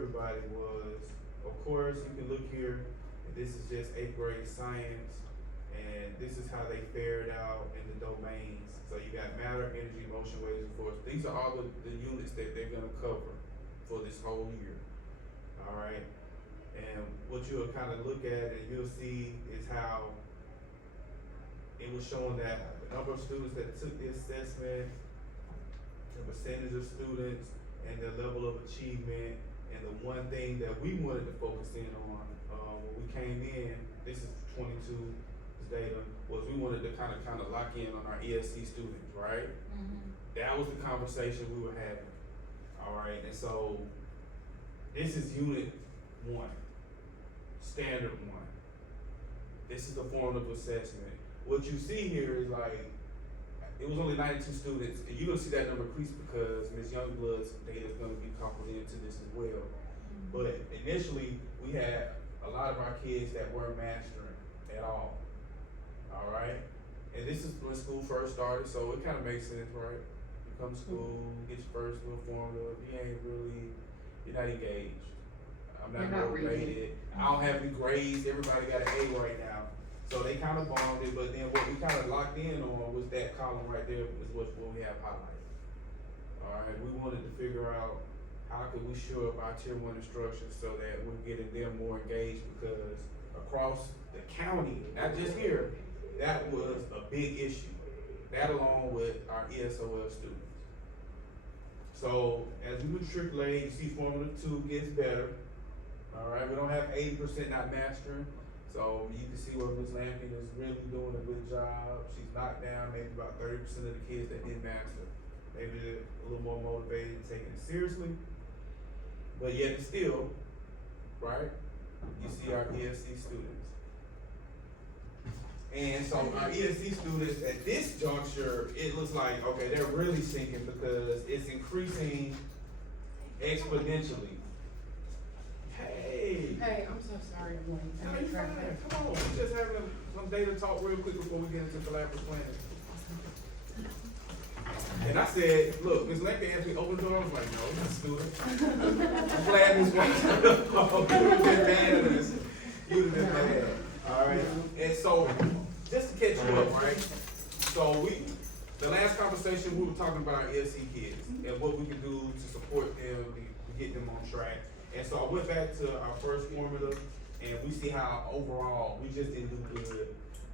everybody was, of course, you can look here, and this is just 8th grade science, and this is how they fared out in the domains. So you got matter, energy, motion, waves, and force. These are all the units that they're gonna cover for this whole year. All right, and what you'll kind of look at and you'll see is how it was showing that the number of students that took the assessment, the percentage of students, and their level of achievement. And the one thing that we wanted to focus in on when we came in, this is 22's data, was we wanted to kind of lock in on our ESC students, right? Mm-hmm. That was the conversation we were having. All right, and so this is unit 1, standard 1. This is the formative assessment. What you see here is like, it was only 92 students, and you're gonna see that number increase because Ms. Youngblood's data is gonna be coupled into this as well. Mm-hmm. But initially, we had a lot of our kids that weren't mastering at all. All right, and this is when school first started, so it kind of makes sense, right? You come to school, get your first little formula, you're not engaged. I'm not motivated. I don't have any grades. Everybody got an A right now. So they kind of bonded, but then what we kind of locked in on was that column right there is what we have highlighted. All right, we wanted to figure out how could we shore up our tier 1 instruction so that we're getting them more engaged, because across the county, not just here, that was a big issue. That along with our ESOL students. So as we matriculate, you see Formula 2 gets better. All right, we don't have 80% not mastering. So you can see where Ms. Lampkin is really doing a good job. She's knocked down maybe about 30% of the kids that didn't master. Maybe they're a little more motivated and taking it seriously. But yet still, right, you see our ESC students. And so our ESC students at this juncture, it looks like, okay, they're really sinking because it's increasing exponentially. Hey, I'm so sorry, I'm late. No, you're fine. Come on, we're just having some data talk real quick before we get into collaborative planning. And I said, look, Ms. Lincoln asked me to open the door. I was like, no, this is student. I'm glad Ms. Watson. You'd have been mad at us. You'd have been mad. All right. And so, just to catch you up, right? So the last conversation we were talking about our ESC kids and what we can do to support them and get them on track. And so I went back to our first formula, and we see how overall we just didn't do good.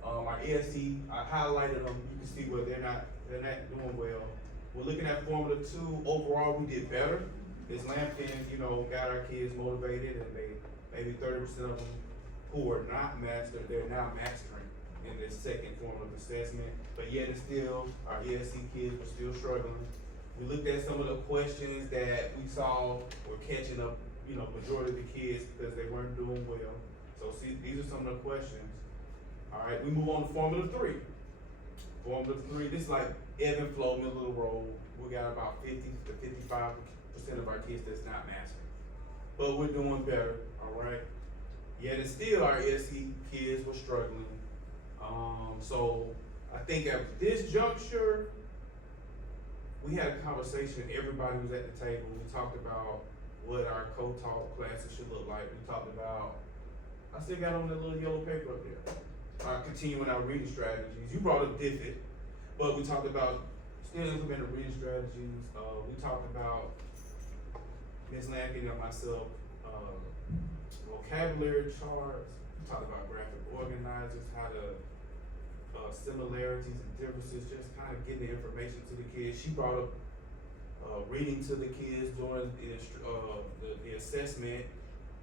Our ESC, I highlighted them. You can see where they're not doing well. We're looking at Formula 2. Overall, we did better. Ms. Lampkin, got our kids motivated, and they maybe 30% of them who were not mastered, they're now mastering in this second formative assessment. But yet and still, our ESC kids were still struggling. We looked at some of the questions that we saw were catching up, majority of the kids because they weren't doing well. So see, these are some of the questions. All right, we move on to Formula 3. Formula 3, this is like ebb and flow, middle of the road. We got about 50 to 55% of our kids that's not mastering. But we're doing better, all right? Yet and still, our ESC kids were struggling. So I think at this juncture, we had a conversation, everybody was at the table. We talked about what our co-taught classes should look like. We talked about, I still got on the little yellow paper up there. Continuing our reading strategies. You brought up DIFID, but we talked about still implementing reading strategies. We talked about Ms. Lampkin and myself, vocabulary charts. We talked about graphic organizers, how to similarities and differences, just kind of getting the information to the kids. She brought up reading to the kids during the assessment,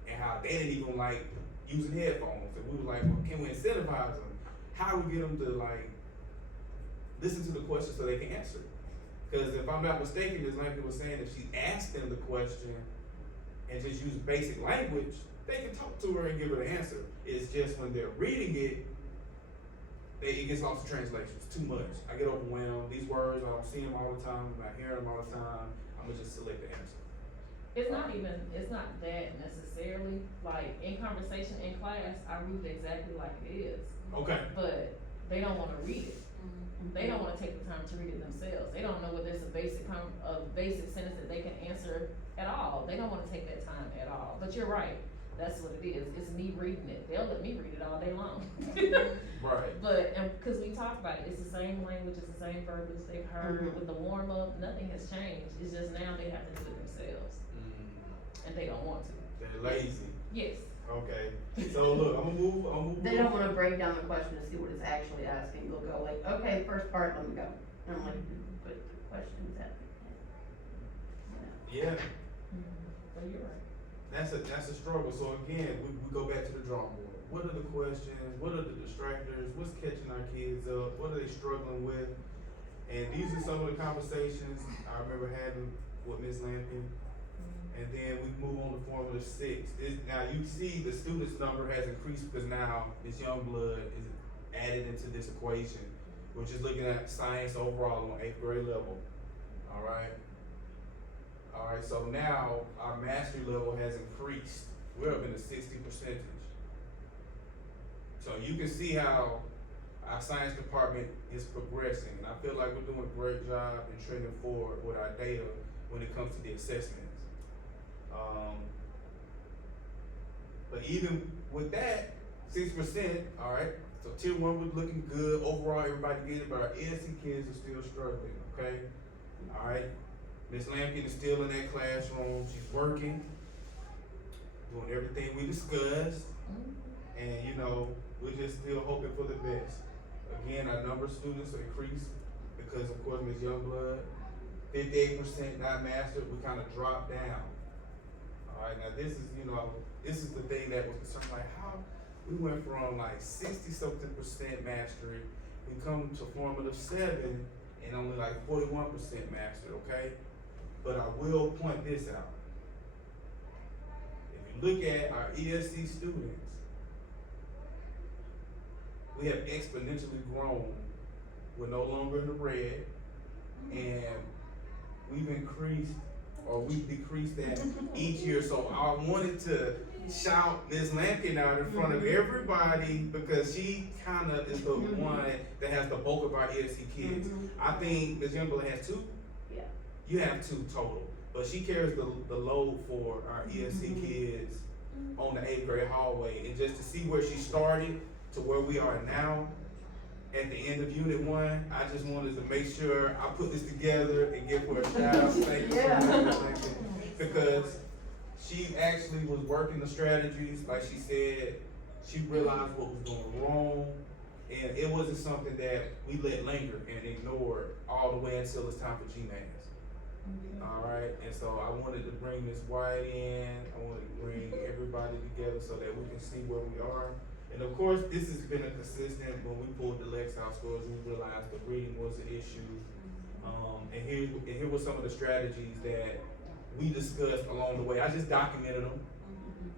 and how they didn't even like using headphones. And we were like, well, can we incentivize them? How do we get them to listen to the question so they can answer it? Because if I'm not mistaken, Ms. Lampkin was saying if she asked them the question and just use basic language, they can talk to her and give her the answer. It's just when they're reading it, it gets lost in translation. It's too much. I get overwhelmed. These words, I don't see them all the time. I'm not hearing them all the time. I'm gonna just select the answer. It's not that necessarily. Like in conversation in class, I read it exactly like it is. Okay. But they don't want to read it. They don't wanna take the time to read it themselves. They don't know whether it's a basic sentence that they can answer at all. They don't wanna take that time at all. But you're right, that's what it is. It's me reading it. They'll let me read it all day long. Right. But, cause we talked about it, it's the same language, it's the same verbiage they've heard with the warm up, nothing has changed. It's just now they have to do it themselves. And they don't want to. They're lazy. Yes. Okay. So look, I'm gonna move. They don't wanna break down the question to see what it's actually asking, they'll go like, okay, first part, let me go. And I'm like, but the question's at Yeah, But you're right. that's a struggle. So again, we go back to the drawing board. What are the questions? What are the distractors? What's catching our kids up? What are they struggling with? And these are some of the conversations I remember having with Ms. Lampkin. And then we move on to Formula 6. Now you see the students number has increased because now Ms. Youngblood is added into this equation. We're just looking at science overall on 8th grade level. Alright, so now our mastery level has increased. We're up in the 60%. So you can see how our science department is progressing. And I feel like we're doing a great job in trending forward with our data when it comes to the assessments. But even with that, 6%, alright, so tier 1 was looking good, overall everybody gets it, but our ESC kids are still struggling, okay? Alright, Ms. Lampkin is still in that classroom, she's working, doing everything we discussed, and you know, we're just still hoping for the best. Again, our number of students are increased because of course Ms. Youngblood, 58% not mastered, we kind of dropped down. Alright, now this is the thing that was concerned, like how we went from like 60-something% mastery, we come to formative 7 and only like 41% mastered, okay? But I will point this out. If you look at our ESC students, we have exponentially grown. We're no longer in the red, and we've decreased that each year. So I wanted to shout Ms. Lampkin out in front of everybody because she kind of is the one that has the bulk of our ESC kids. I think Ms. Youngblood has 2. Yeah. You have 2 total, but she carries the load for our ESC kids on the 8th grade hallway. And just to see where she started to where we are now, at the end of Unit 1, I just wanted to make sure I put this together and give her a shout out. Thank you so much, Ms. Lampkin, because she actually was working the strategies, like she said. She realized what was going wrong, and it wasn't something that we let linger and ignored all the way until it's time for GMAS. Alright, and so I wanted to bring Ms. White in, I wanted to bring everybody together so that we can see where we are. And of course, this has been a consistent, when we pulled the Lexhouse scores, we realized the reading was an issue. And here were some of the strategies that we discussed along the way. I just documented them.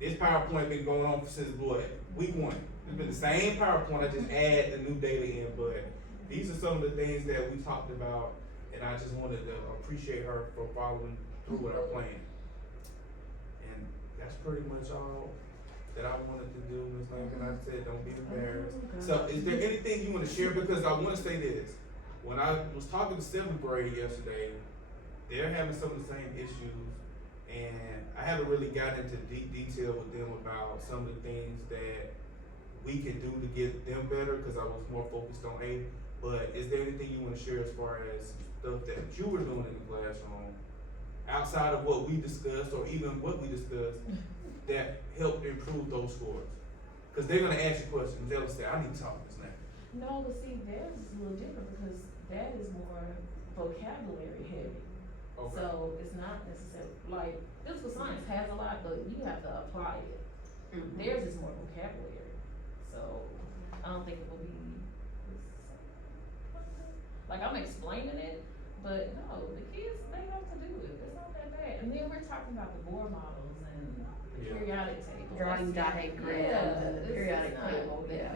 This PowerPoint been going on since what? Week 1. It's been the same PowerPoint, I just add the new data in, but these are some of the things that we talked about, and I just wanted to appreciate her for following through with our plan. And that's pretty much all that I wanted to do, Ms. Lampkin. I said, don't be embarrassed. So is there anything you want to share? Because I want to say this. When I was talking to 7th grade yesterday, they're having some of the same issues, and I haven't really gotten into deep detail with them about some of the things that we can do to get them better, because I was more focused on 8. But is there anything you want to share as far as stuff that you were doing in the classroom, outside of what we discussed, or even what we discussed, that helped improve those scores? Because they're going to ask you questions. They'll say, I need to talk to this now. No, but see, theirs is a little different because that is more vocabulary heavy. Okay. So it's not necessarily, like, physical science has a lot, but you have to apply it. Theirs is more vocabulary. So I don't think it will be the same. Like, I'm explaining it, but no, the kids, they have to do it. It's not that bad. And then we're talking about the Bohr models and periodic tables. Drawing diagrams, the periodic table, yeah.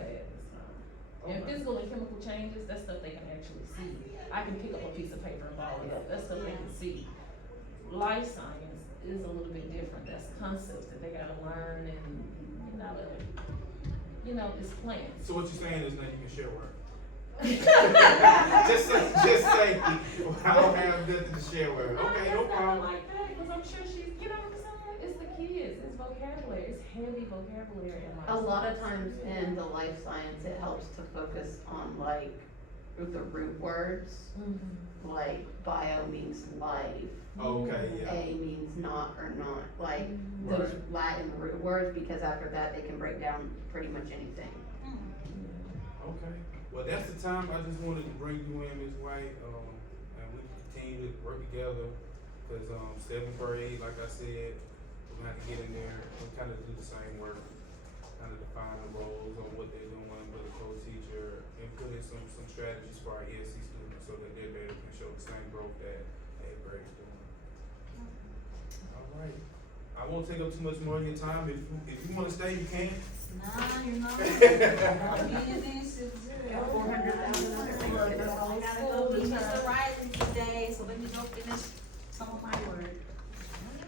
And physical and chemical changes, that's stuff they can actually see. I can pick up a piece of paper and ball it up. That's stuff they can see. Life science is a little bit different. That's concepts that they gotta learn, and it's plants. So what you're saying is that you can share work? Just say, I don't have nothing to share with her. Okay, no It's not problem. like that, cause I'm sure she's, you know what I'm saying? It's the kids, it's vocabulary, it's heavy vocabulary in A life lot of science. times in the life science, it helps to focus on like the root words, Mhm. like bio means life, Okay, yeah. A means not or not, like Mhm. those Right. Latin root words, because after that, they can break down pretty much anything. Okay, well, that's the time I just wanted to bring you in, Ms. White, and we continue to work together, cause, 7th grade, like I said, we're gonna have to get in there and kinda do the same work, kinda define the roles on what they're doing with the co-teacher, and put in some strategies for our ESC students, so that they're able to show the same growth that 8th grade is doing. Alright, I won't take up too much more of your time, if you wanna stay, you can. Nah, you know, this is good. 400,000 other things. I gotta go meet Mr. Riley today, so let me go finish some of my work.